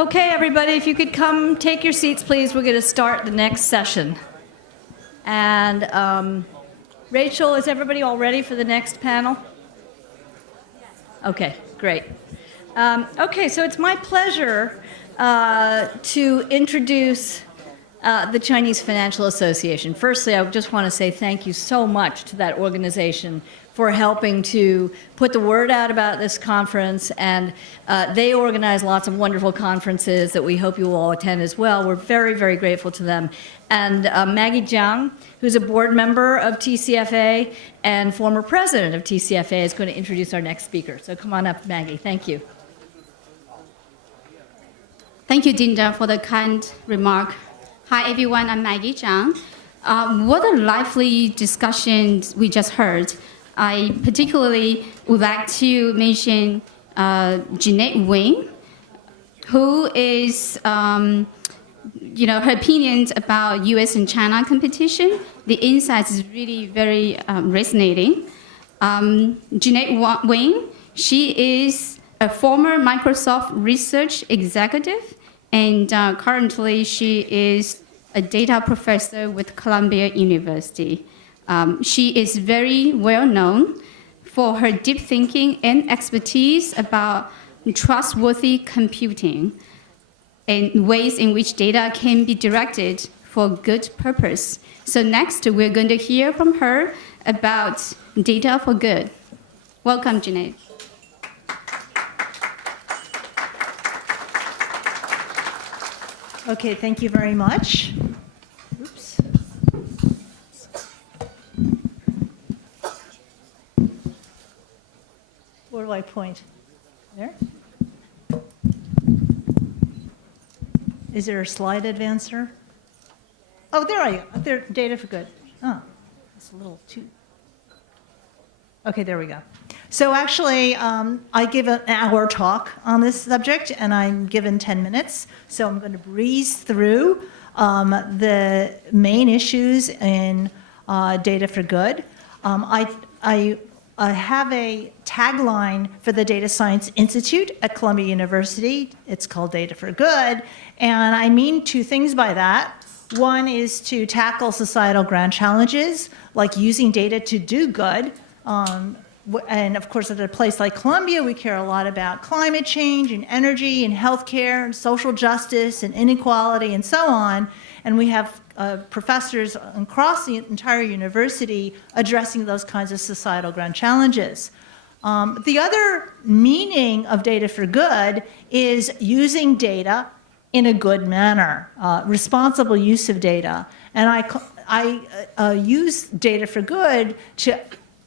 Okay, everybody, if you could come take your seats, please. We're going to start the next session. And Rachel, is everybody all ready for the next panel? Okay, great. Okay, so it's my pleasure to introduce the Chinese Financial Association. Firstly, I just want to say thank you so much to that organization for helping to put the word out about this conference, and they organize lots of wonderful conferences that we hope you will all attend as well. We're very, very grateful to them. And Maggie Zhang, who's a board member of TCFA and former president of TCFA, is going to introduce our next speaker. So come on up, Maggie. Thank you. Thank you, Dinda, for the kind remark. Hi, everyone. I'm Maggie Zhang. What a lively discussion we just heard. I particularly would like to mention Jeannette Wing, who is, her opinions about U.S. and China competition. The insights is really very resonating. Jeannette Wing, she is a former Microsoft research executive, and currently she is a data professor with Columbia University. She is very well known for her deep thinking and expertise about trustworthy computing and ways in which data can be directed for good purpose. So next, we're going to hear from her about data for good. Welcome, Jeannette. Okay, thank you very much. Oops. Where do I point? There? Is there a slide advancer? Oh, there I go. There, data for good. Oh, it's a little too. Okay, there we go. So actually, I give an hour talk on this subject, and I'm given 10 minutes. So I'm going to breeze through the main issues in data for good. I have a tagline for the Data Science Institute at Columbia University. It's called Data for Good, and I mean two things by that. One is to tackle societal grand challenges, like using data to do good. And of course, at a place like Columbia, we care a lot about climate change and energy and healthcare and social justice and inequality and so on. And we have professors across the entire university addressing those kinds of societal grand challenges. The other meaning of data for good is using data in a good manner, responsible use of data. And I use data for good to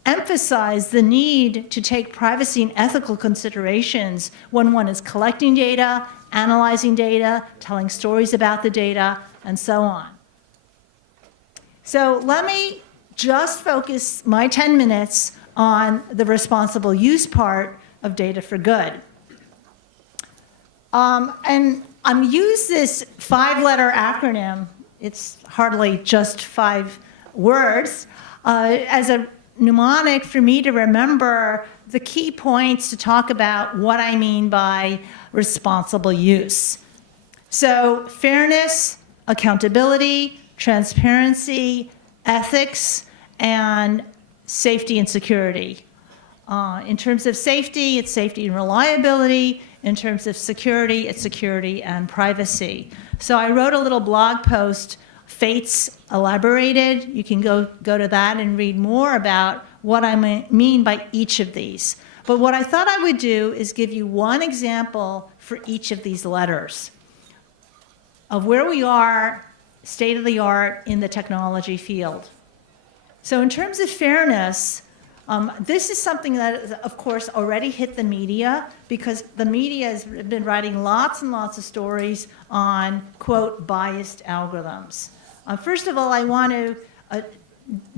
emphasize the need to take privacy and ethical considerations when one is collecting data, analyzing data, telling stories about the data, and so on. So let me just focus my 10 minutes on the responsible use part of data for good. And I'm use this 5-letter acronym, it's hardly just 5 words, as a mnemonic for me to remember the key points to talk about what I mean by responsible use. So fairness, accountability, transparency, ethics, and safety and security. In terms of safety, it's safety and reliability. In terms of security, it's security and privacy. So I wrote a little blog post, Fates Elaborated. You can go to that and read more about what I mean by each of these. But what I thought I would do is give you one example for each of these letters of where we are, state of the art in the technology field. So in terms of fairness, this is something that, of course, already hit the media because the media has been writing lots and lots of stories on, quote, biased algorithms. First of all, I want to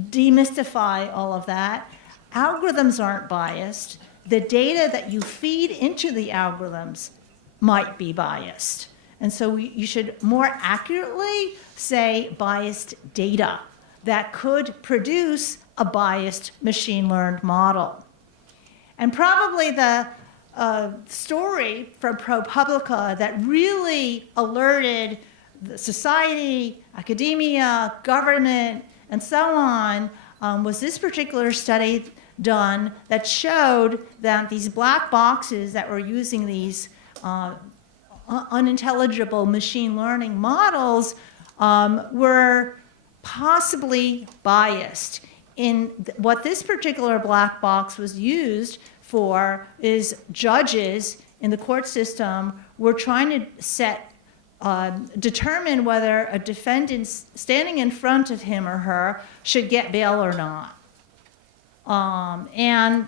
demystify all of that. Algorithms aren't biased. The data that you feed into the algorithms might be biased. And so you should more accurately say biased data that could produce a biased machine learned model. And probably the story from ProPublica that really alerted the society, academia, government, and so on, was this particular study done that showed that these black boxes that were using these unintelligible machine learning models were possibly biased. What this particular black box was used for is judges in the court system were trying to determine whether a defendant standing in front of him or her should get bail or not. And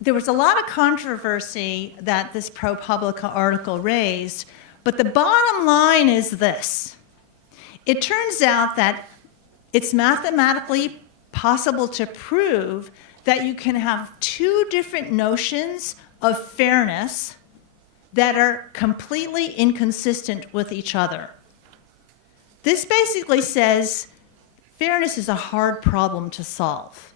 there was a lot of controversy that this ProPublica article raised, but the bottom line is this. It turns out that it's mathematically possible to prove that you can have two different notions of fairness that are completely inconsistent with each other. This basically says fairness is a hard problem to solve.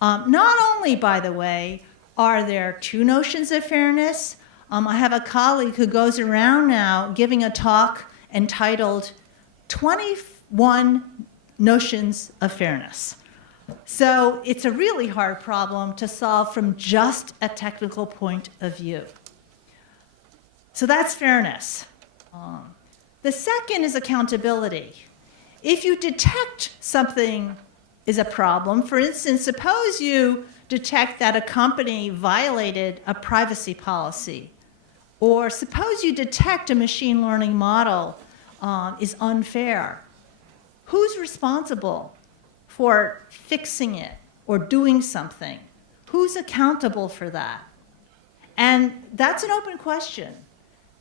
Not only, by the way, are there two notions of fairness. I have a colleague who goes around now giving a talk entitled 21 Notions of Fairness. So it's a really hard problem to solve from just a technical point of view. So that's fairness. The second is accountability. If you detect something is a problem, for instance, suppose you detect that a company violated a privacy policy, or suppose you detect a machine learning model is unfair, who's responsible for fixing it or doing something? Who's accountable for that? And that's an open question.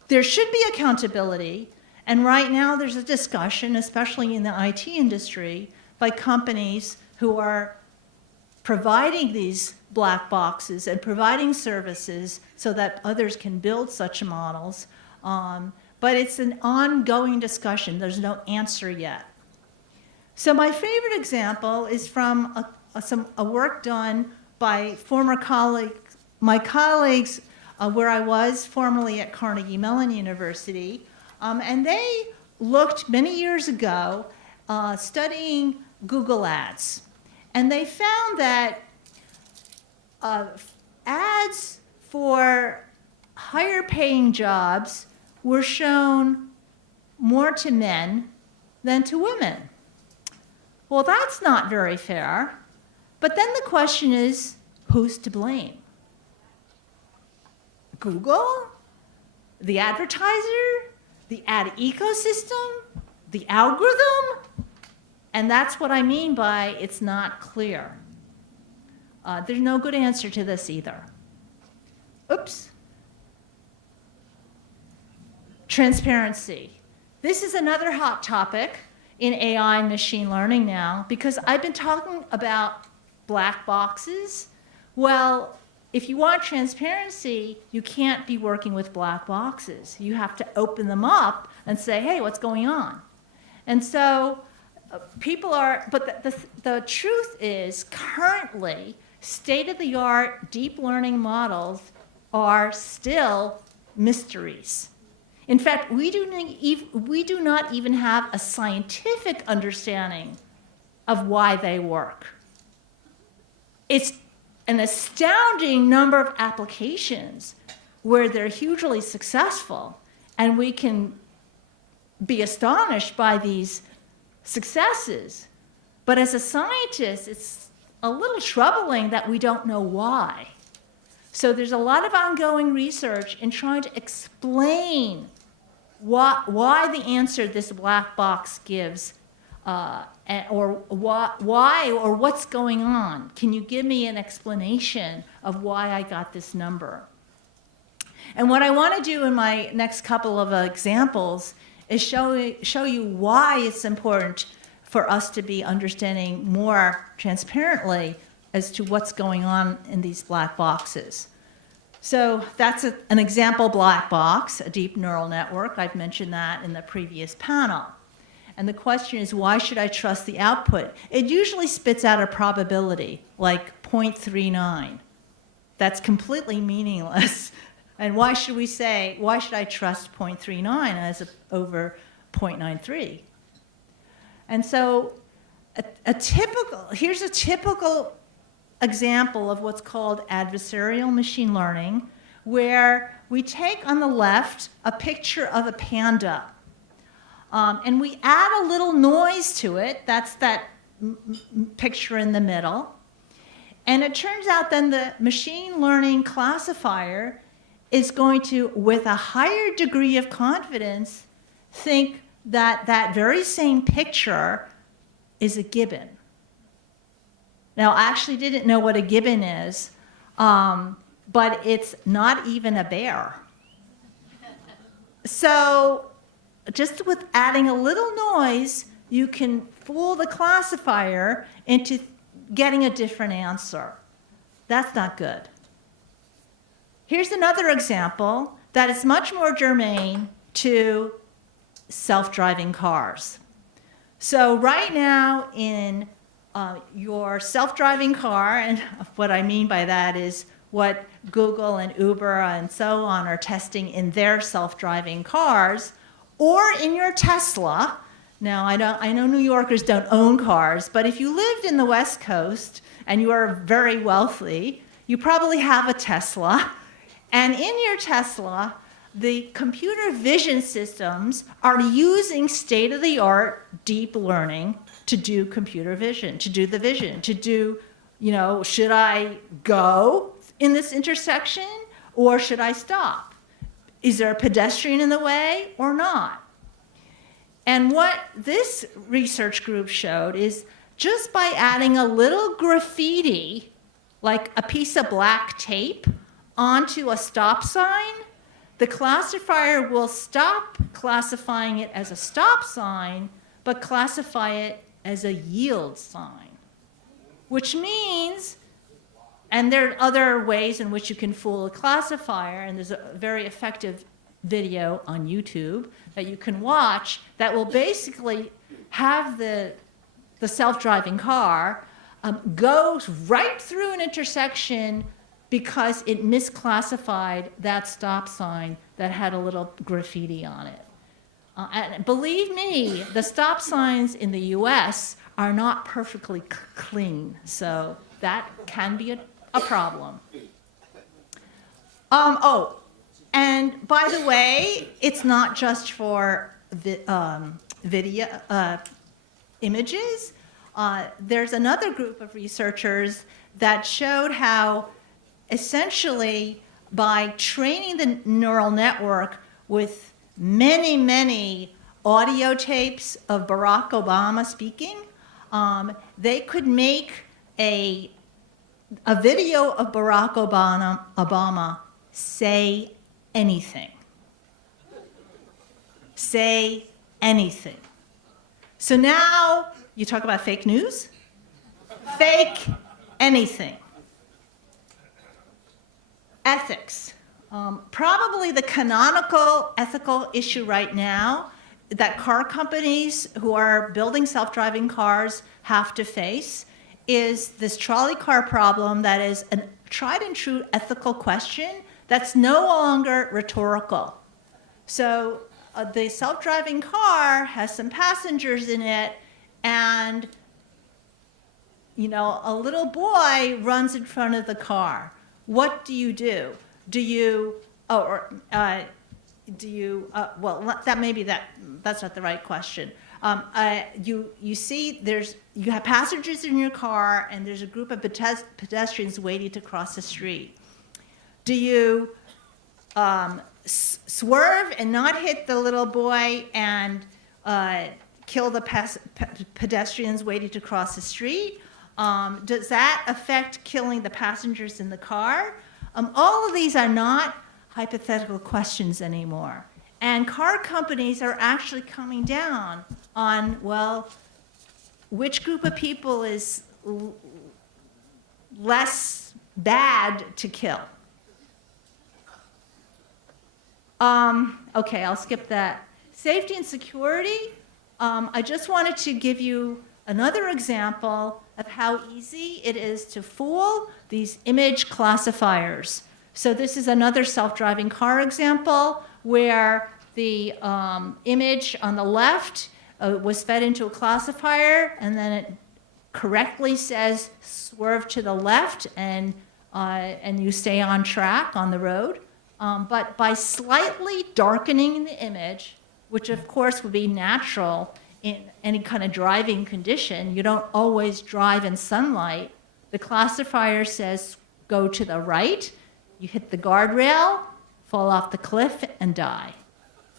There should be accountability, and right now there's a discussion, especially in the IT industry, by companies who are providing these black boxes and providing services so that others can build such models. But it's an ongoing discussion. There's no answer yet. So my favorite example is from a work done by my colleagues where I was formerly at Carnegie Mellon University. And they looked many years ago studying Google Ads. And they found that ads for higher paying jobs were shown more to men than to women. Well, that's not very fair. But then the question is, who's to blame? Google? The advertiser? The ad ecosystem? The algorithm? And that's what I mean by it's not clear. There's no good answer to this either. Oops. Transparency. This is another hot topic in AI and machine learning now, because I've been talking about black boxes. Well, if you want transparency, you can't be working with black boxes. You have to open them up and say, hey, what's going on? And so people are, but the truth is, currently, state-of-the-art deep learning models are still mysteries. In fact, we do not even have a scientific understanding of why they work. It's an astounding number of applications where they're hugely successful, and we can be astonished by these successes. But as a scientist, it's a little troubling that we don't know why. So there's a lot of ongoing research in trying to explain why the answer this black box gives, or why or what's going on. Can you give me an explanation of why I got this number? And what I want to do in my next couple of examples is show you why it's important for us to be understanding more transparently as to what's going on in these black boxes. So that's an example black box, a deep neural network. I've mentioned that in the previous panel. And the question is, why should I trust the output? It usually spits out a probability, like 0.39. that's completely meaningless. And why should I trust 0.39 as over 0.93? And so here's a typical example of what's called adversarial machine learning, where we take on the left a picture of a panda, and we add a little noise to it. That's that picture in the middle. And it turns out then the machine learning classifier is going to, with a higher degree of confidence, think that that very same picture is a gibbon. Now, I actually didn't know what a gibbon is, but it's not even a bear. So just with adding a little noise, you can fool the classifier into getting a different answer. That's not good. Here's another example that is much more germane to self-driving cars. So right now in your self-driving car, and what I mean by that is what Google and Uber and so on are testing in their self-driving cars, or in your Tesla. Now, I know New Yorkers don't own cars, but if you lived in the West Coast and you are very wealthy, you probably have a Tesla. And in your Tesla, the computer vision systems are using state-of-the-art deep learning to do computer vision, to do the vision, to do, should I go in this intersection or should I stop? Is there a pedestrian in the way or not? And what this research group showed is just by adding a little graffiti, like a piece of black tape, onto a stop sign, the classifier will stop classifying it as a stop sign, but classify it as a yield sign. Which means, and there are other ways in which you can fool a classifier, and there's a very effective video on YouTube that you can watch that will basically have the self-driving car go right through an intersection because it misclassified that stop sign that had a little graffiti on it. And believe me, the stop signs in the US are not perfectly clean, so that can be a problem. And by the way, it's not just for video images. There's another group of researchers that showed how essentially by training the neural network with many, many audio tapes of Barack Obama speaking, they could make a video of Barack Obama say anything. Say anything. So now you talk about fake news, fake anything. Ethics. Probably the canonical ethical issue right now that car companies who are building self-driving cars have to face is this trolley car problem that is a tried and true ethical question that's no longer rhetorical. So the self-driving car has some passengers in it, and a little boy runs in front of the car. What do you do? That's not the right question. You see, you have passengers in your car, and there's a group of pedestrians waiting to cross the street. Do you swerve and not hit the little boy and kill the pedestrians waiting to cross the street? Does that affect killing the passengers in the car? All of these are not hypothetical questions anymore. And car companies are actually coming down on, well, which group of people is less bad to kill? Okay, I'll skip that. Safety and security. I just wanted to give you another example of how easy it is to fool these image classifiers. So this is another self-driving car example where the image on the left was fed into a classifier, and then it correctly says swerve to the left, and you stay on track on the road. But by slightly darkening the image, which of course would be natural in any kind of driving condition, you don't always drive in sunlight, the classifier says go to the right, you hit the guardrail, fall off the cliff, and die.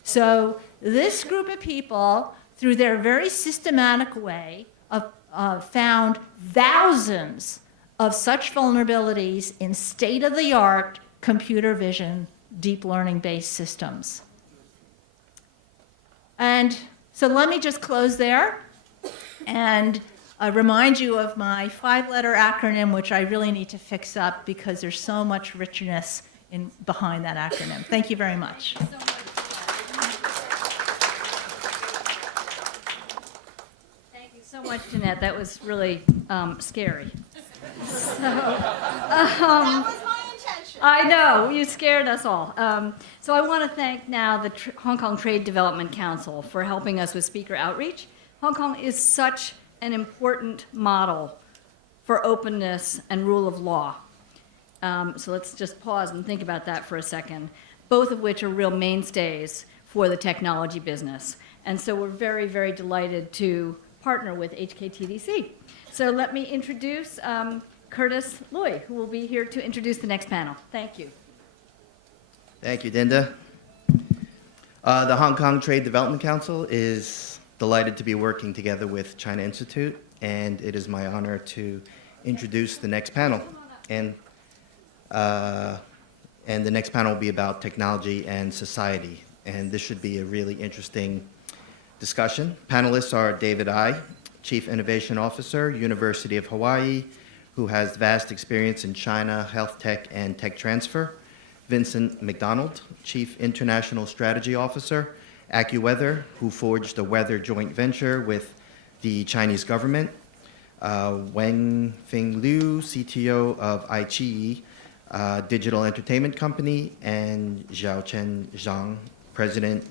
So this group of people, through their very systematic way, found thousands of such vulnerabilities in state-of-the-art computer vision, deep learning-based systems. And so let me just close there and remind you of my 5-letter acronym, which I really need to fix up because there's so much richness behind that acronym. Thank you very much. Thank you so much, Jeannette. That was really scary. That was my intention. I know, you scared us all. So I want to thank now the Hong Kong Trade Development Council for helping us with speaker outreach. Hong Kong is such an important model for openness and rule of law. So let's just pause and think about that for a second, both of which are real mainstays for the technology business. And so we're very, very delighted to partner with HKTDC. So let me introduce Curtis Loy, who will be here to introduce the next panel. Thank you. Thank you, Dinda. The Hong Kong Trade Development Council is delighted to be working together with China Institute, and it is my honor to introduce the next panel. And the next panel will be about technology and society, and this should be a really interesting discussion. Panelists are David Ai, Chief Innovation Officer, University of Hawaii, who has vast experience in China, health tech, and tech transfer. Vincent McDonald, Chief International Strategy Officer, AccuWeather, who forged a weather joint venture with the Chinese government. Wenfeng Liu, CTO of iQiYi, digital entertainment company, and Xiaochen Zhang, President,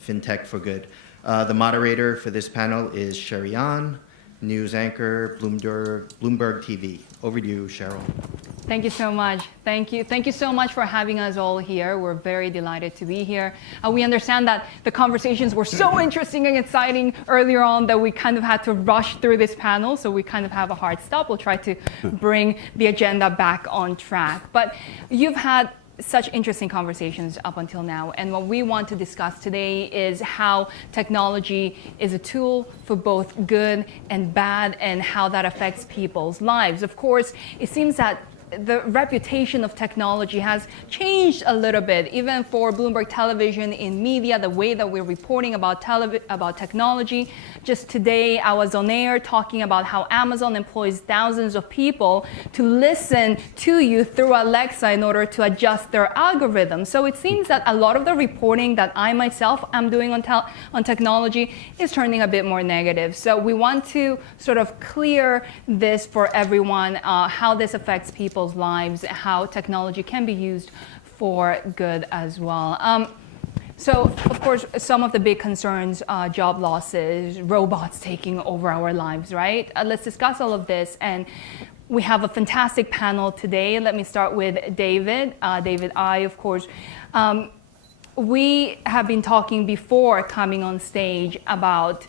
FinTech for Good. The moderator for this panel is Shery Ahn, news anchor, Bloomberg TV. Over to you, Cheryl. Thank you so much. Thank you. Thank you so much for having us all here. We're very delighted to be here. We understand that the conversations were so interesting and exciting earlier on that we kind of had to rush through this panel, so we kind of have a hard stop. We'll try to bring the agenda back on track. But you've had such interesting conversations up until now, and what we want to discuss today is how technology is a tool for both good and bad, and how that affects people's lives. Of course, it seems that the reputation of technology has changed a little bit, even for Bloomberg Television in media, the way that we're reporting about technology. Just today, I was on air talking about how Amazon employs thousands of people to listen to you through Alexa in order to adjust their algorithm. So it seems that a lot of the reporting that I myself am doing on technology is turning a bit more negative. So we want to sort of clear this for everyone, how this affects people's lives, how technology can be used for good as well. So, of course, some of the big concerns, job losses, robots taking over our lives, right? Let's discuss all of this. And we have a fantastic panel today. Let me start with David. David Ai, of course. We have been talking before coming on stage about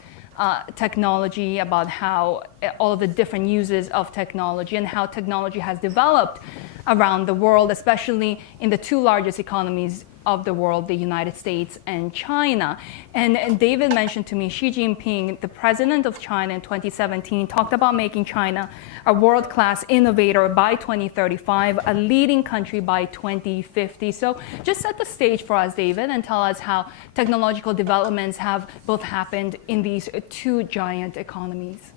technology, about how all of the different uses of technology and how technology has developed around the world, especially in the two largest economies of the world, the United States and China. And David mentioned to me, Xi Jinping, the president of China in 2017, talked about making China a world-class innovator by 2035, a leading country by 2050. So just set the stage for us, David, and tell us how technological developments have both happened in these two giant economies.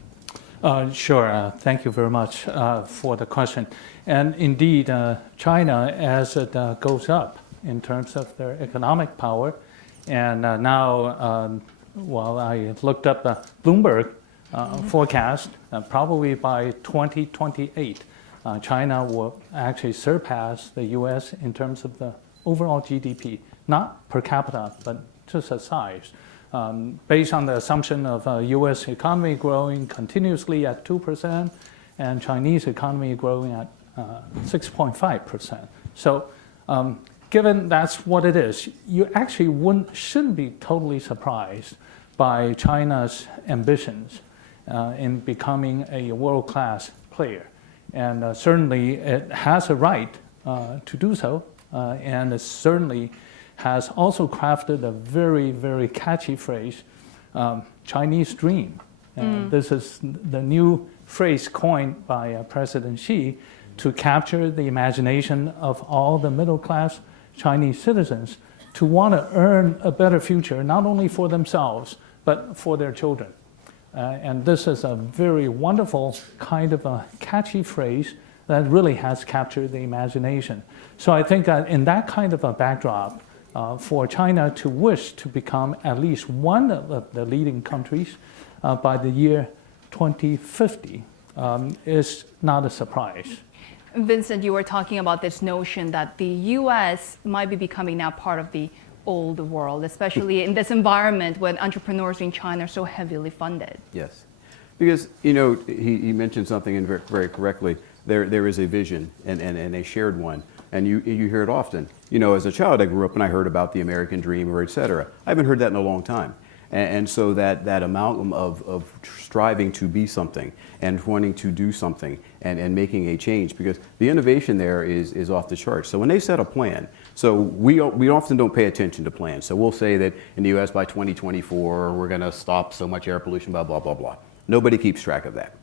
Sure. Thank you very much for the question. And indeed, China, as it goes up in terms of their economic power, and now, well, I looked up Bloomberg forecast, probably by 2028, China will actually surpass the US in terms of the overall GDP, not per capita, but just a size. Based on the assumption of US economy growing continuously at 2% and Chinese economy growing at 6.5%. So given that's what it is, you actually shouldn't be totally surprised by China's ambitions in becoming a world-class player. And certainly it has a right to do so, and it certainly has also crafted a very, very catchy phrase, Chinese dream. This is the new phrase coined by President Xi to capture the imagination of all the middle-class Chinese citizens to want to earn a better future, not only for themselves, but for their children. And this is a very wonderful kind of a catchy phrase that really has captured the imagination. So I think that in that kind of a backdrop, for China to wish to become at least one of the leading countries by the year 2050 is not a surprise. Vincent, you were talking about this notion that the U.S. might be becoming now part of the old world, especially in this environment when entrepreneurs in China are so heavily funded. Yes, because he mentioned something very correctly. There is a vision and a shared one, and you hear it often. As a child, I grew up and I heard about the American dream, or et cetera. I haven't heard that in a long time. And so that amalgam of striving to be something and wanting to do something and making a change, because the innovation there is off the charts. So when they set a plan, so we often don't pay attention to plans. So we'll say that in the US by 2024, we're going to stop so much air pollution, blah, blah, blah, blah. Nobody keeps track of that.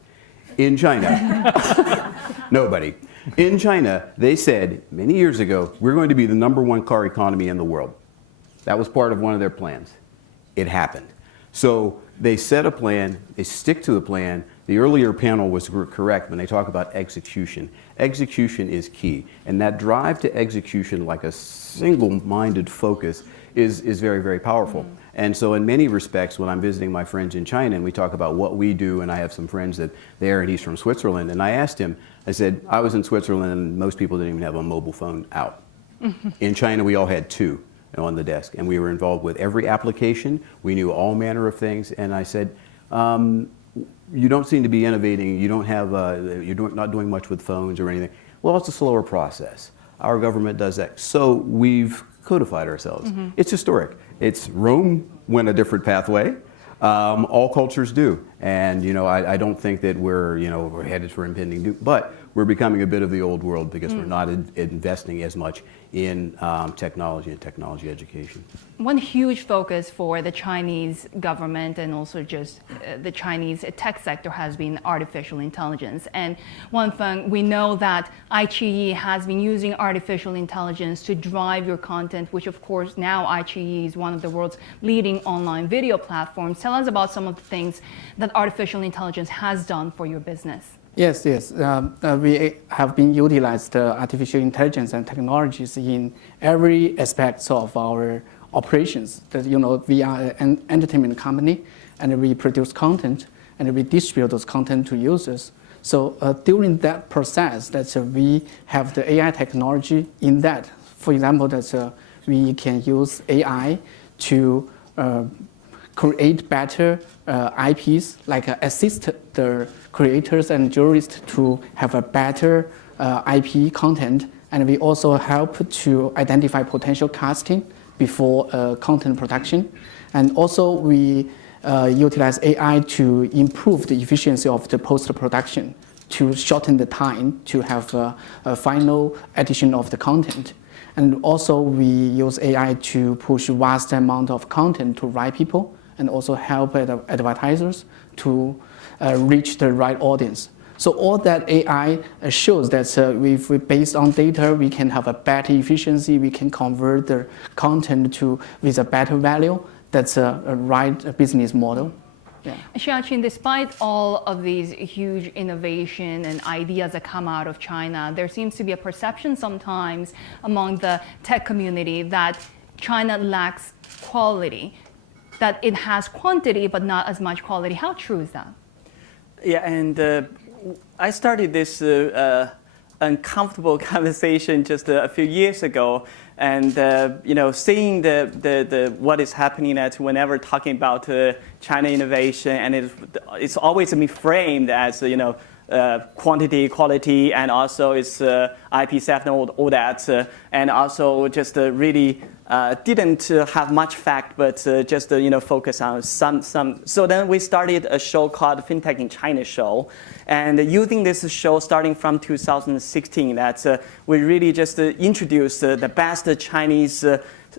In China, nobody. In China, they said many years ago, we're going to be the #1 car economy in the world. That was part of one of their plans. It happened. So they set a plan, they stick to the plan. The earlier panel was correct when they talk about execution. Execution is key. And that drive to execution, like a single-minded focus, is very, very powerful. Mm-hmm. And so in many respects, when I'm visiting my friends in China and we talk about what we do, and I have some friends there, and he's from Switzerland, and I asked him, I said, I was in Switzerland and most people didn't even have a mobile phone out. Mm-hmm. In China, we all had 2. On the desk, and we were involved with every application. We knew all manner of things, and I said, "You don't seem to be innovating. You don't have. You're not doing much with phones or anything." Well, it's a slower process. Our government does that, so we've codified ourselves. Mm-hmm. It's historic. It's Rome went a different pathway. All cultures do, and I don't think that we're headed for impending doom, but we're becoming a bit of the old world because we're not investing as much in technology and technology education. One huge focus for the Chinese government and also just the Chinese tech sector has been artificial intelligence. And Wenfeng, we know that iQiYi has been using artificial intelligence to drive your content, which of course now iQiYi is one of the world's leading online video platforms. Tell us about some of the things that artificial intelligence has done for your business. Yes. We have been utilized artificial intelligence and technologies in every aspect of our operations. We are an entertainment company, and we produce content, and we distribute those content to users. So during that process, we have the AI technology in that. For example, we can use AI to create better IPs, like assist the creators and jurists to have a better IP content. And we also help to identify potential casting before content production. And also we utilize AI to improve the efficiency of the post-production, to shorten the time to have a final edition of the content. And also we use AI to push vast amount of content to right people, and also help advertisers to reach the right audience. So all that AI shows that if we based on data, we can have a better efficiency, we can convert the content with a better value. That's a right business model. Yeah. Xiaochen, despite all of these huge innovation and ideas that come out of China, there seems to be a perception sometimes among the tech community that China lacks quality, that it has quantity but not as much quality. How true is that? Yeah, and I started this uncomfortable conversation just a few years ago, and seeing the what is happening at whenever talking about China innovation, and it's always been framed as quantity, quality, and also it's IP7 and all that, and also just really didn't have much fact, but just focus on some. So then we started a show called FinTech in China show, and using this show starting from 2016, that we really just introduced the best Chinese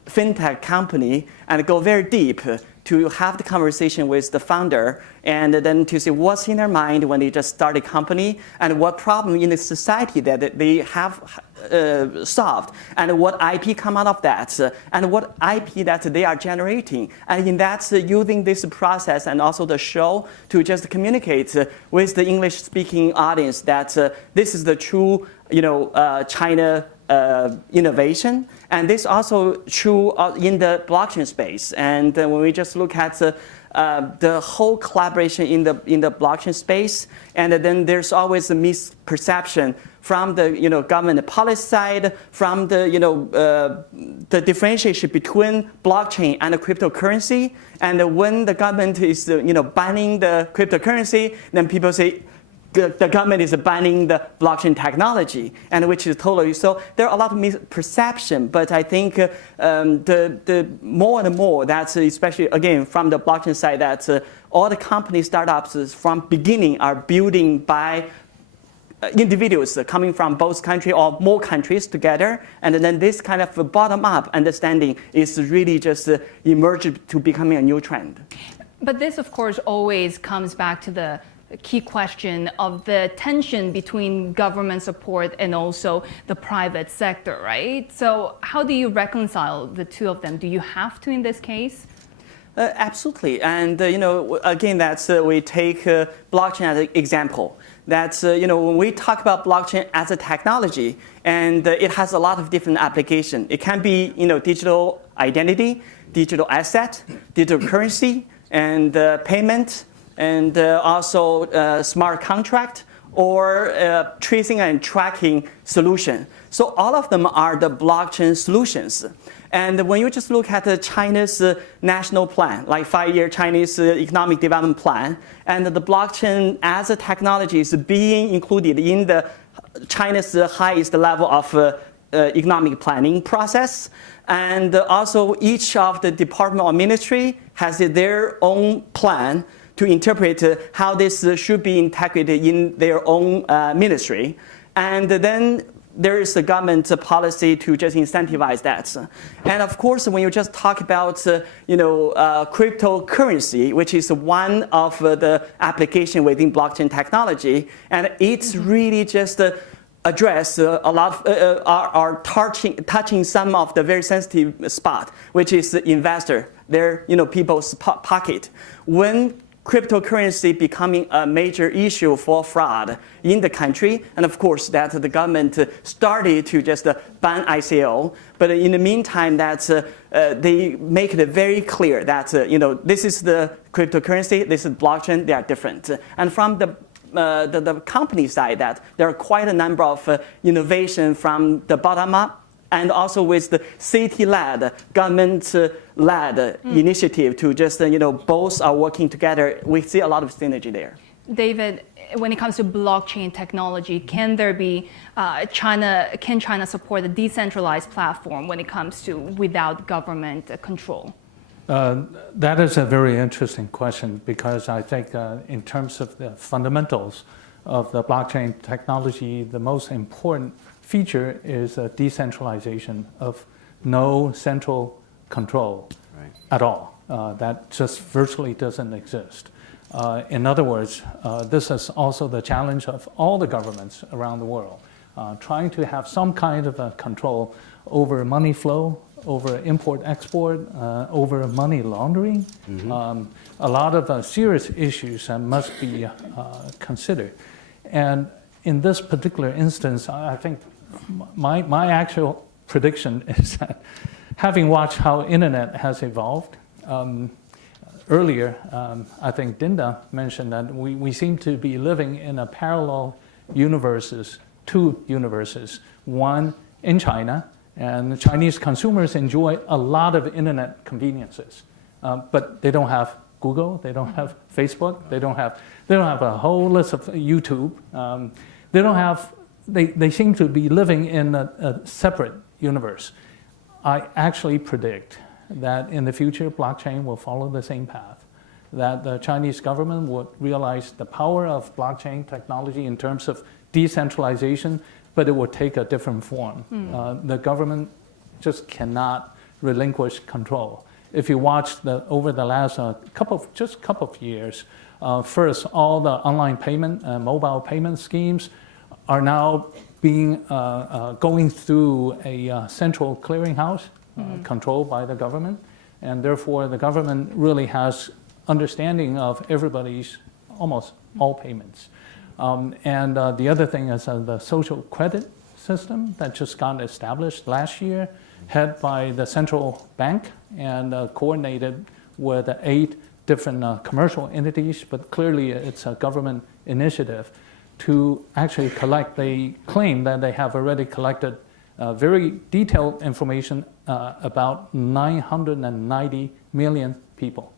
FinTech company and go very deep to have the conversation with the founder, and then to see what's in their mind when they just start a company, and what problem in the society that they have solved, and what IP come out of that, and what IP that they are generating. And in that, using this process and also the show to just communicate with the English-speaking audience that this is the true China innovation, and this also true in the blockchain space. And when we just look at the whole collaboration in the blockchain space, and then there's always a misperception from the government policy side, from the differentiation between blockchain and the cryptocurrency. And when the government is banning the cryptocurrency, then people say the government is banning the blockchain technology, and which is totally so. There are a lot of misperception, but I think the more and more that's especially again from the blockchain side that all the company startups from beginning are building by individuals coming from both countries or more countries together, and then this kind of bottom-up understanding is really just emerged to becoming a new trend. But this, of course, always comes back to the key question of the tension between government support and also the private sector, right? So how do you reconcile the two of them? Do you have to in this case? Absolutely, and again, that's we take blockchain as an example. That's when we talk about blockchain as a technology, and it has a lot of different applications. It can be digital identity, digital asset, digital currency, and payment, and also smart contract, or tracing and tracking solution. So all of them are the blockchain solutions. And when you just look at China's national plan, like 5-year Chinese economic development plan, and the blockchain as a technology is being included in the China's highest level of economic planning process. And also each of the department or ministry has their own plan to interpret how this should be integrated in their own ministry. And then there is a government policy to just incentivize that. And of course, when you just talk about cryptocurrency, which is one of the application within blockchain technology, and it's really just address a lot of, are touching some of the very sensitive spot, which is the investor, their people's pocket. When cryptocurrency becoming a major issue for fraud in the country, and of course that the government started to just ban ICO, but in the meantime that they make it very clear that this is the cryptocurrency, this is blockchain, they are different. And from the company side, that there are quite a number of innovation from the bottom up, and also with the city-led, government-led initiative to just, both are working together. We see a lot of synergy there. David, when it comes to blockchain technology, can there be can China support a decentralized platform when it comes to without government control? That is a very interesting question, because I think in terms of the fundamentals of the blockchain technology, the most important feature is a decentralization of no central control at all. That just virtually doesn't exist. In other words, this is also the challenge of all the governments around the world, trying to have some kind of a control over money flow, over import-export, over money laundering. A lot of serious issues must be considered. And in this particular instance, I think my actual prediction is that, having watched how internet has evolved, earlier, I think Dinda mentioned that we seem to be living in a parallel universes, two universes. One in China, and the Chinese consumers enjoy a lot of internet conveniences, but they don't have Google, they don't have Facebook, they don't have a whole list of YouTube. They seem to be living in a separate universe. I actually predict that in the future, blockchain will follow the same path, that the Chinese government would realize the power of blockchain technology in terms of decentralization, but it would take a different form. The government just cannot relinquish control. If you watch over the last couple of years, first, all the online payment and mobile payment schemes are now going through a central clearinghouse controlled by the government, and therefore the government really has understanding of everybody's, almost all payments. And the other thing is the social credit system that just got established last year, head by the central bank and coordinated with 8 different commercial entities, but clearly it's a government initiative to actually collect. They claim that they have already collected very detailed information about 990 million people.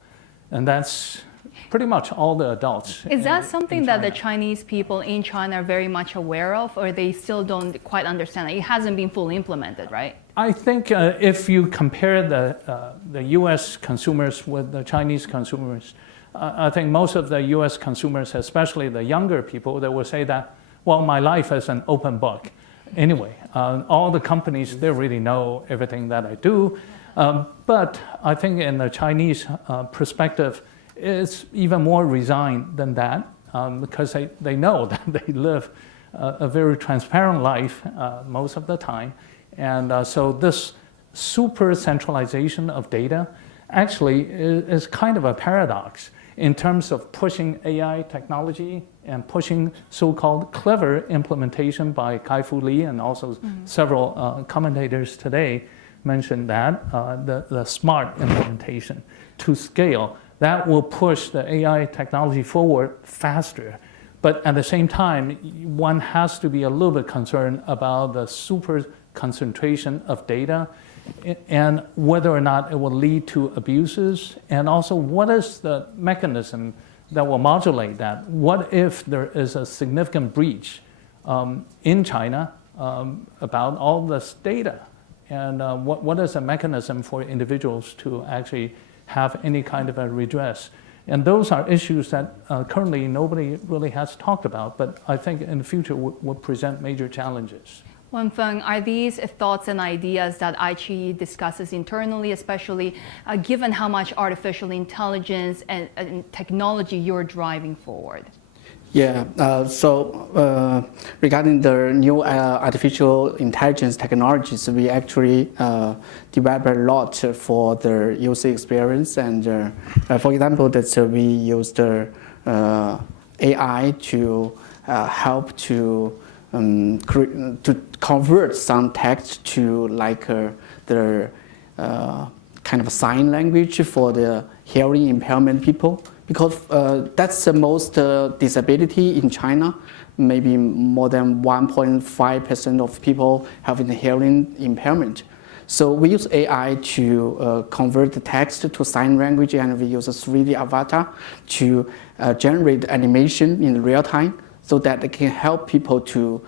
And that's pretty much all the adults. Is that something that the Chinese people in China are very much aware of, or they still don't quite understand it? It hasn't been fully implemented, right? I think if you compare the U.S. consumers with the Chinese consumers, I think most of the U.S. consumers, especially the younger people, they will say that, well, my life is an open book. Anyway, all the companies, they really know everything that I do. But I think in the Chinese perspective, it's even more resigned than that, because they know that they live a very transparent life most of the time. And so this super centralization of data actually is kind of a paradox in terms of pushing AI technology and pushing so-called clever implementation by Kai-Fu Lee, and also several commentators today mentioned that, the smart implementation to scale. That will push the AI technology forward faster. But at the same time, one has to be a little bit concerned about the super concentration of data and whether or not it will lead to abuses, and also what is the mechanism that will modulate that. What if there is a significant breach in China about all this data? And what is the mechanism for individuals to actually have any kind of a redress? And those are issues that currently nobody really has talked about, but I think in the future will present major challenges. Wenfeng, are these thoughts and ideas that iQiYi discusses internally, especially given how much artificial intelligence and technology you're driving forward? Yeah, so regarding the new artificial intelligence technologies, we actually develop a lot for the user experience. And for example, that we use the AI to help to convert some text to like the kind of sign language for the hearing impairment people, because that's the most disability in China. Maybe more than 1.5% of people having a hearing impairment. So we use AI to convert the text to sign language, and we use a 3D avatar to generate animation in real time, so that it can help people to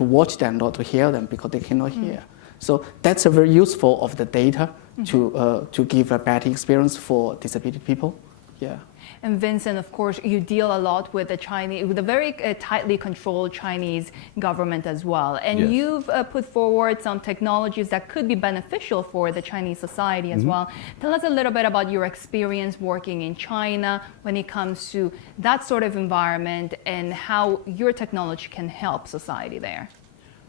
watch them, not to hear them, because they cannot hear. So that's a very useful of the data to give a better experience for disabled people. Yeah. And Vincent, of course, you deal a lot with the very tightly controlled Chinese government as well. And Yes. you've put forward some technologies that could be beneficial for the Chinese society as well. Tell us a little bit about your experience working in China when it comes to that sort of environment and how your technology can help society there.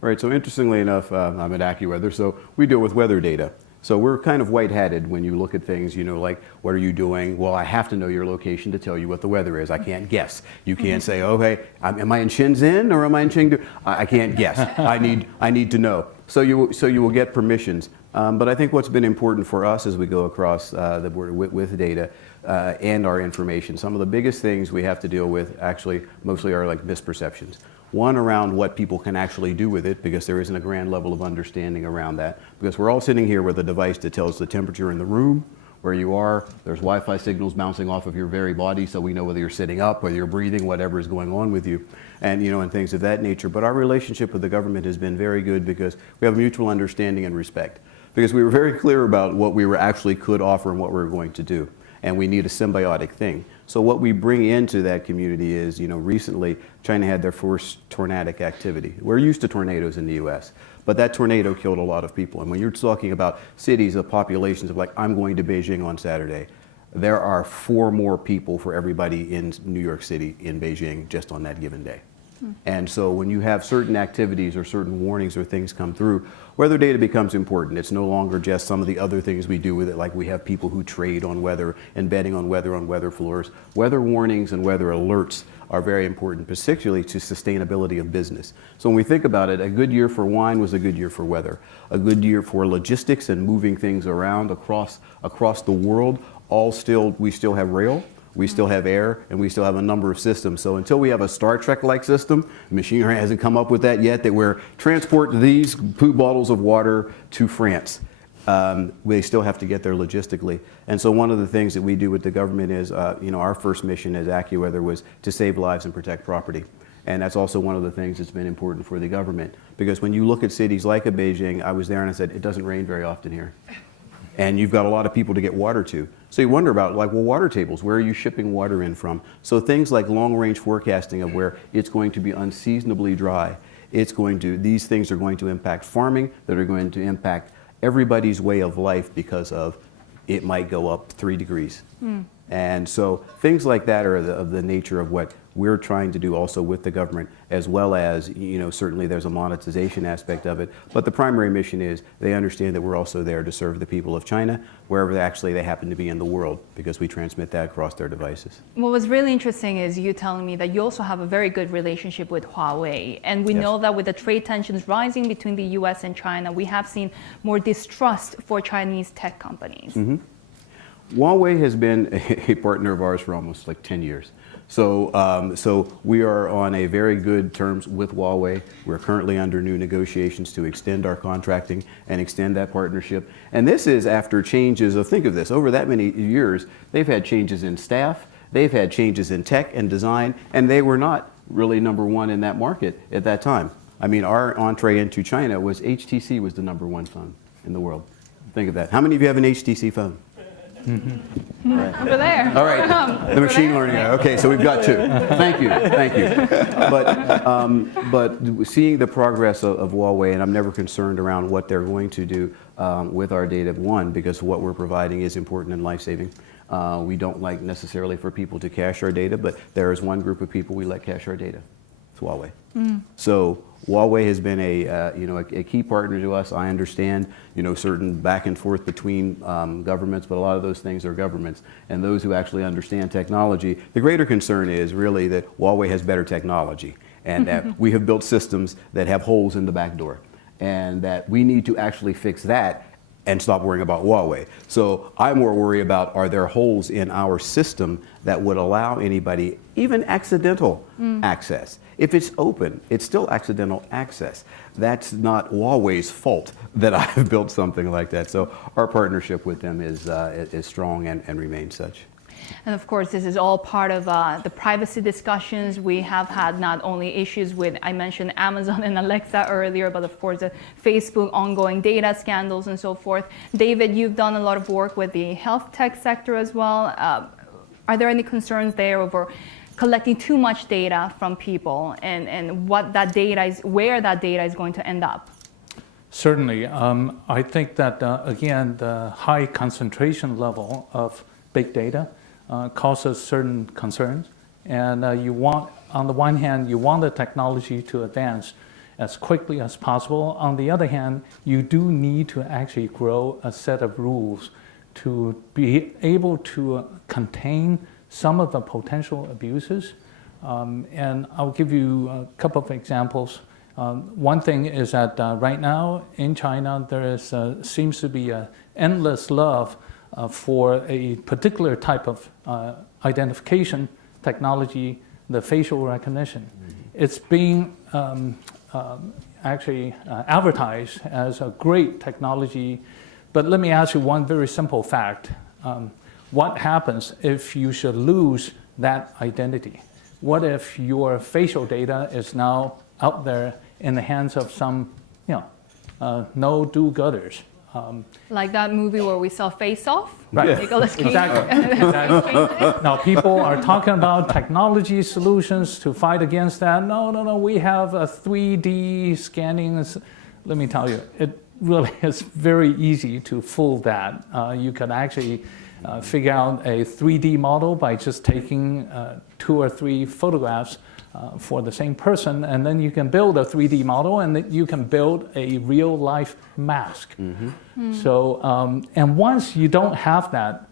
Right, so interestingly enough, I'm at AccuWeather, so we deal with weather data. So we're kind of white-hatted when you look at things, you know, like, what are you doing? Well, I have to know your location to tell you what the weather is. I can't guess. You can't say, okay, am I in Shenzhen or am I in Chengdu? I can't guess. I need to know. So you will get permissions. But I think what's been important for us as we go across the border with data, and our information. Some of the biggest things we have to deal with actually mostly are like misperceptions. One around what people can actually do with it, because there isn't a grand level of understanding around that. Because we're all sitting here with a device that tells the temperature in the room, where you are. There's Wi-Fi signals bouncing off of your very body, so we know whether you're sitting up, whether you're breathing, whatever is going on with you, and and things of that nature. But our relationship with the government has been very good because we have mutual understanding and respect. Because we were very clear about what we were actually could offer and what we were going to do. And we need a symbiotic thing. So what we bring into that community is, recently China had their first tornadic activity. We're used to tornadoes in the US, but that tornado killed a lot of people. And when you're talking about cities of populations of like, I'm going to Beijing on Saturday, there are 4 more people for everybody in New York City in Beijing just on that given day. And so when you have certain activities or certain warnings or things come through, weather data becomes important. It's no longer just some of the other things we do with it, like we have people who trade on weather and betting on weather floors. Weather warnings and weather alerts are very important, particularly to sustainability of business. So when we think about it, a good year for wine was a good year for weather. A good year for logistics and moving things around across the world. We still have rail. We still have air, and we still have a number of systems. So until we have a Star Trek-like system, machinery hasn't come up with that yet, that we're transport these poo bottles of water to France. We still have to get there logistically. And so one of the things that we do with the government is, our first mission as AccuWeather was to save lives and protect property. And that's also one of the things that's been important for the government. Because when you look at cities like Beijing, I was there and I said, it doesn't rain very often here. And you've got a lot of people to get water to. So you wonder about, water tables, where are you shipping water in from? So things like long-range forecasting of where it's going to be unseasonably dry. These things are going to impact farming, that are going to impact everybody's way of life because of it might go up 3 degrees. And so things like that are of the nature of what we're trying to do also with the government, as well as, certainly there's a monetization aspect of it. But the primary mission is they understand that we're also there to serve the people of China, wherever they happen to be in the world, because we transmit that across their devices. What was really interesting is you telling me that you also have a very good relationship with Huawei. And we know that with the trade tensions rising between the US and China, we have seen more distrust for Chinese tech companies. Huawei has been a partner of ours for almost 10 years. So we are on a very good terms with Huawei. We're currently under new negotiations to extend our contracting and extend that partnership. And this is after changes of, think of this, over that many years, they've had changes in staff, they've had changes in tech and design, and they were not really number one in that market at that time. I mean, our entree into China was HTC was the number 1 phone in the world. Think of that. How many of you have an HTC phone? Right. Over there. All right, the machine learning. Okay, so we've got 2. Thank you. But seeing the progress of Huawei, and I'm never concerned around what they're going to do with our data. One, because what we're providing is important and life-saving. We don't like necessarily for people to cache our data, but there is one group of people we let cache our data. It's Huawei. So Huawei has been a key partner to us. I understand, certain back and forth between governments, but a lot of those things are governments. And those who actually understand technology, the greater concern is really that Huawei has better technology and that we have built systems that have holes in the back door and that we need to actually fix that and stop worrying about Huawei. So I more worry about, are there holes in our system that would allow anybody, even accidental access? If it's open, it's still accidental access. That's not Huawei's fault that I've built something like that. So our partnership with them is strong and remains such. And of course, this is all part of the privacy discussions. We have had not only issues with, I mentioned Amazon and Alexa earlier, but of course the Facebook ongoing data scandals and so forth. David, you've done a lot of work with the health tech sector as well. Are there any concerns there over collecting too much data from people and what that data is, where that data is going to end up? Certainly. I think that, again, the high concentration level of big data causes certain concerns. And on the one hand, you want the technology to advance as quickly as possible. On the other hand, you do need to actually grow a set of rules to be able to contain some of the potential abuses. And I'll give you a couple of examples. One thing is that right now in China, there seems to be an endless love for a particular type of identification technology, the facial recognition. It's being actually advertised as a great technology. But let me ask you one very simple fact. What happens if you should lose that identity? What if your facial data is now out there in the hands of some, no-do-gooders? Like that movie where we saw Face Off? Right. Nicolas Cage. Exactly. Now, people are talking about technology solutions to fight against that. No, we have a 3D scanning. Let me tell you, it really is very easy to fool that. You can actually figure out a 3D model by just taking 2 or 3 photographs for the same person, and then you can build a 3D model, and then you can build a real-life mask. So, and once you don't have that,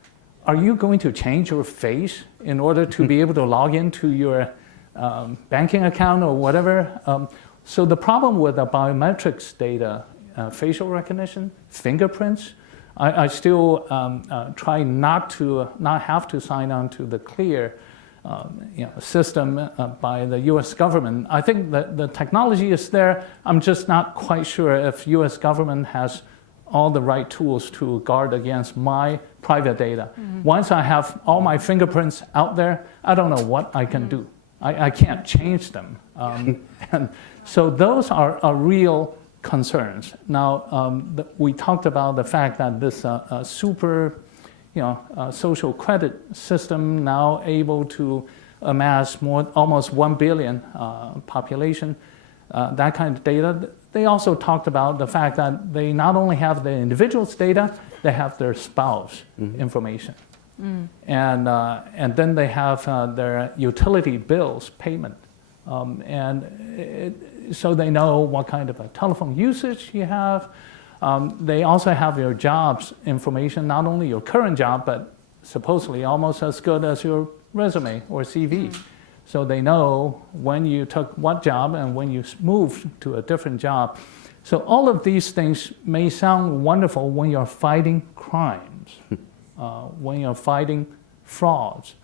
are you going to change your face in order to be able to log into your banking account or whatever? So the problem with the biometrics data, facial recognition, fingerprints, I still try not have to sign on to the clear system by the U.S. government. I think that the technology is there. I'm just not quite sure if U.S. government has all the right tools to guard against my private data. Once I have all my fingerprints out there, I don't know what I can do. I can't change them. And so those are real concerns. Now, we talked about the fact that this super social credit system now able to amass almost 1 billion population, that kind of data. They also talked about the fact that they not only have the individual's data, they have their spouse information. And then they have their utility bills payment. So they know what kind of a telephone usage you have. They also have your jobs information, not only your current job, but supposedly almost as good as your resume or CV. So they know when you took what job and when you moved to a different job. So all of these things may sound wonderful when you're fighting crimes, when you're fighting frauds.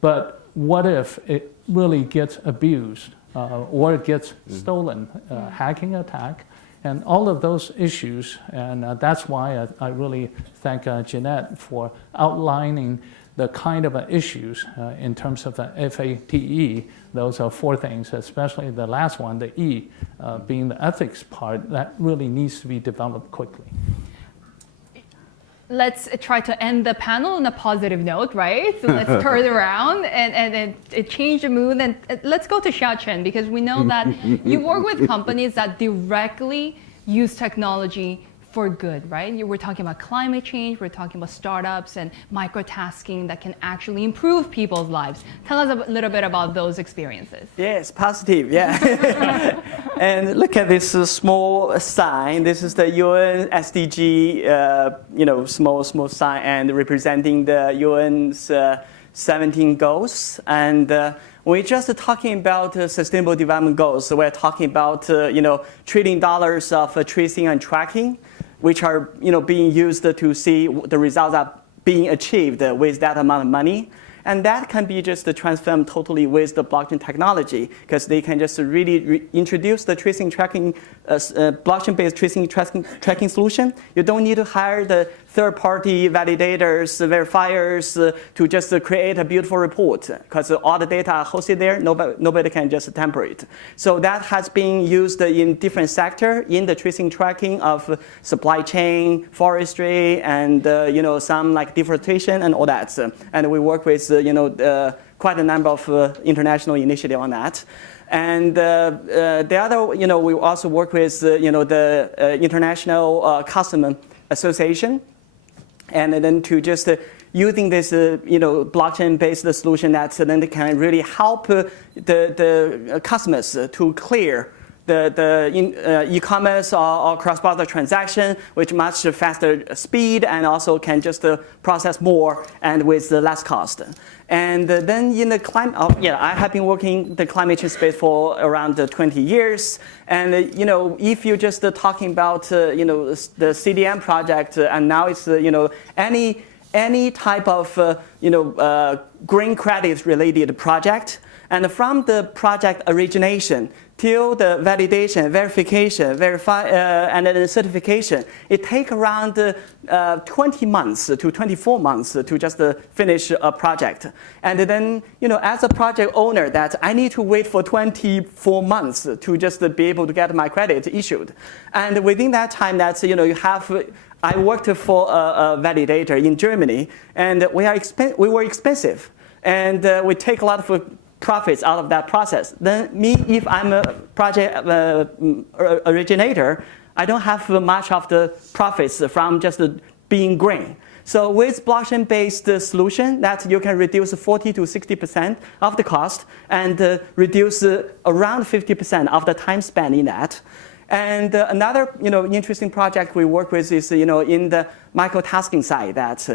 But what if it really gets abused or it gets stolen, hacking attack? And all of those issues, and that's why I really thank Jeannette for outlining the kind of issues in terms of FATE. Those are 4 things, especially the last one, the E, being the ethics part, that really needs to be developed quickly. Let's try to end the panel on a positive note, right? So let's turn it around and change the mood. And let's go to Xiaochen, because we know that you work with companies that directly use technology for good, right? We're talking about climate change, we're talking about startups and microtasking that can actually improve people's lives. Tell us a little bit about those experiences. Yes, positive, yeah. And look at this small sign. This is the UN SDG, small sign, and representing the UN's 17 goals. And we're just talking about sustainable development goals. So we're talking about $1 trillion of tracing and tracking, which are being used to see the results are being achieved with that amount of money. And that can be just transformed totally with the blockchain technology, because they can just really introduce the tracing tracking, blockchain-based tracing tracking solution. You don't need to hire the third-party validators, verifiers to just create a beautiful report, because all the data are hosted there. Nobody can just tamper it. So that has been used in different sectors in the tracing tracking of supply chain, forestry, and some like deforestation and all that. And we work with quite a number of international initiatives on that. And the other, we also work with the International Customs Association, and then to just using this blockchain-based solution that then can really help the customers to clear the e-commerce or cross-border transaction with much faster speed, and also can just process more and with less cost. And then in the climate, I have been working the climate change space for around 20 years. And if you're just talking about the CDM project, and now it's any type of green credit related project. And from the project origination till the validation, verification, and then the certification, it takes around 20 months to 24 months to just finish a project. And then, as a project owner, that I need to wait for 24 months to just be able to get my credit issued. And within that time, that's I worked for a validator in Germany, and we were expensive, and we take a lot of profits out of that process. Then if I'm a project originator, I don't have much of the profits from just being green. So with blockchain-based solution, that you can reduce 40 to 60% of the cost and reduce around 50% of the time spent in that. And another interesting project we work with is in the microtasking side, that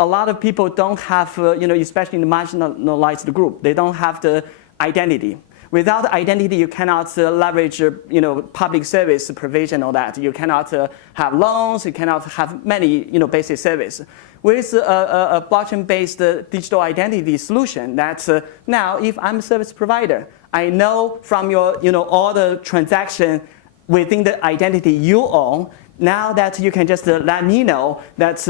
a lot of people don't have, especially in the marginalized group, they don't have the identity. Without identity, you cannot leverage, public service provision or that. You cannot have loans. You cannot have many, basic service. With a blockchain-based digital identity solution, that now if I'm a service provider, I know from your, all the transaction within the identity you own. Now that you can just let me know that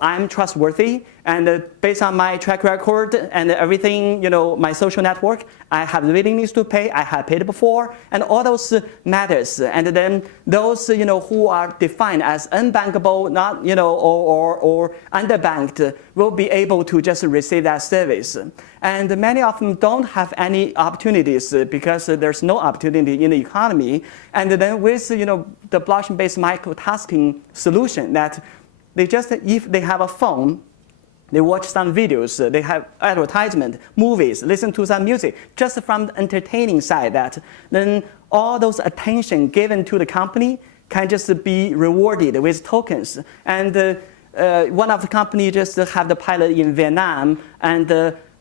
I'm trustworthy, and based on my track record and everything, my social network, I have the willingness to pay. I have paid before, and all those matters. And then those who are defined as unbankable, not or underbanked, will be able to just receive that service. And many of them don't have any opportunities because there's no opportunity in the economy. And then with the blockchain-based microtasking solution, that they just, if they have a phone, they watch some videos, they have advertisement, movies, listen to some music, just from the entertaining side, that then all those attention given to the company can just be rewarded with tokens. And one of the company just have the pilot in Vietnam, and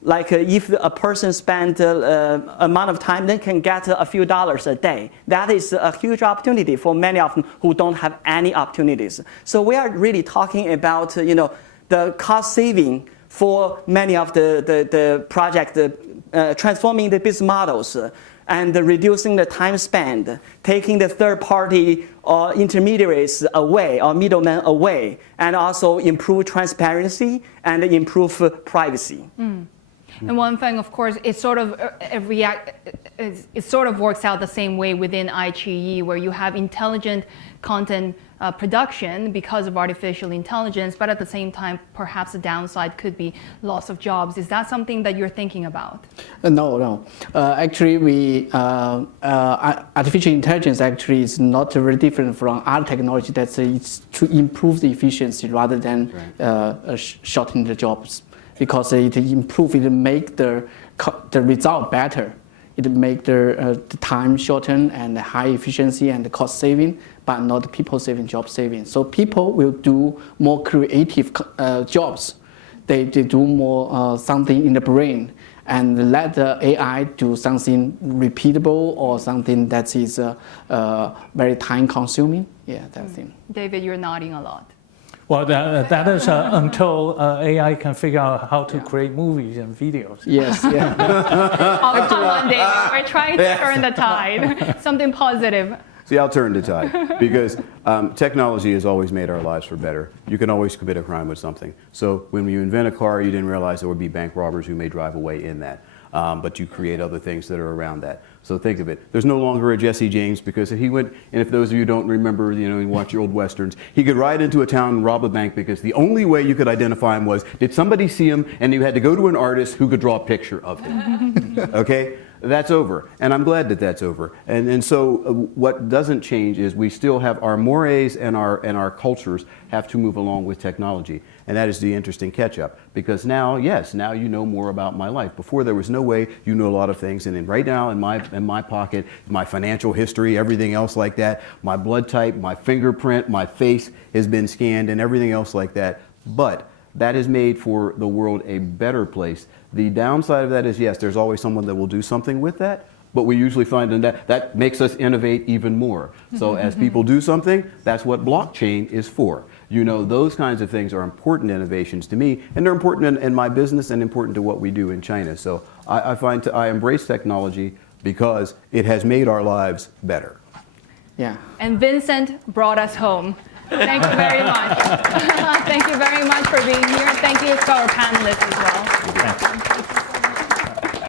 if a person spend amount of time, then can get a few dollars a day. That is a huge opportunity for many of them who don't have any opportunities. So we are really talking about the cost saving for many of the project, transforming the business models, and reducing the time spent, taking the third party or intermediaries away or middlemen away, and also improve transparency and improve privacy. And one thing, of course, it sort of works out the same way within iQiYi, where you have intelligent content production because of artificial intelligence, but at the same time, perhaps the downside could be loss of jobs. Is that something that you're thinking about? No. Actually, artificial intelligence actually is not very different from other technology. That's it's to improve the efficiency rather than shorten the jobs, because it improve, it make the result better. It make the time shorten and the high efficiency and the cost saving, but not people saving, job saving. So people will do more creative jobs. They do more something in the brain, and let the AI do something repeatable or something that is very time consuming. Yeah, that thing. David, you're nodding a lot. Well, that is until AI can figure out how to create movies and videos. Yes, yeah. Oh, come on, David. We're trying to turn the tide. Something positive. See, I'll turn the tide, because technology has always made our lives for better. You can always commit a crime with something. So when you invent a car, you didn't realize there would be bank robbers who may drive away in that. But you create other things that are around that. So think of it. There's no longer a Jesse James, because he went, and if those of you don't remember, you watch your old Westerns, he could ride into a town and rob a bank because the only way you could identify him was, did somebody see him? And you had to go to an artist who could draw a picture of him. Okay? That's over. And I'm glad that that's over. And so what doesn't change is we still have our mores and our cultures have to move along with technology. And that is the interesting catch-up. Because now, yes, now you know more about my life. Before there was no way you knew a lot of things. And then right now in my pocket, my financial history, everything else like that, my blood type, my fingerprint, my face has been scanned and everything else like that. But that has made for the world a better place. The downside of that is, yes, there's always someone that will do something with that, but we usually find that makes us innovate even more. So as people do something, that's what blockchain is for. You know, those kinds of things are important innovations to me, and they're important in my business and important to what we do in China. So I embrace technology because it has made our lives better. Yeah. And Vincent brought us home. Thank you very much. Thank you very much for being here. Thank you to our panelists as well.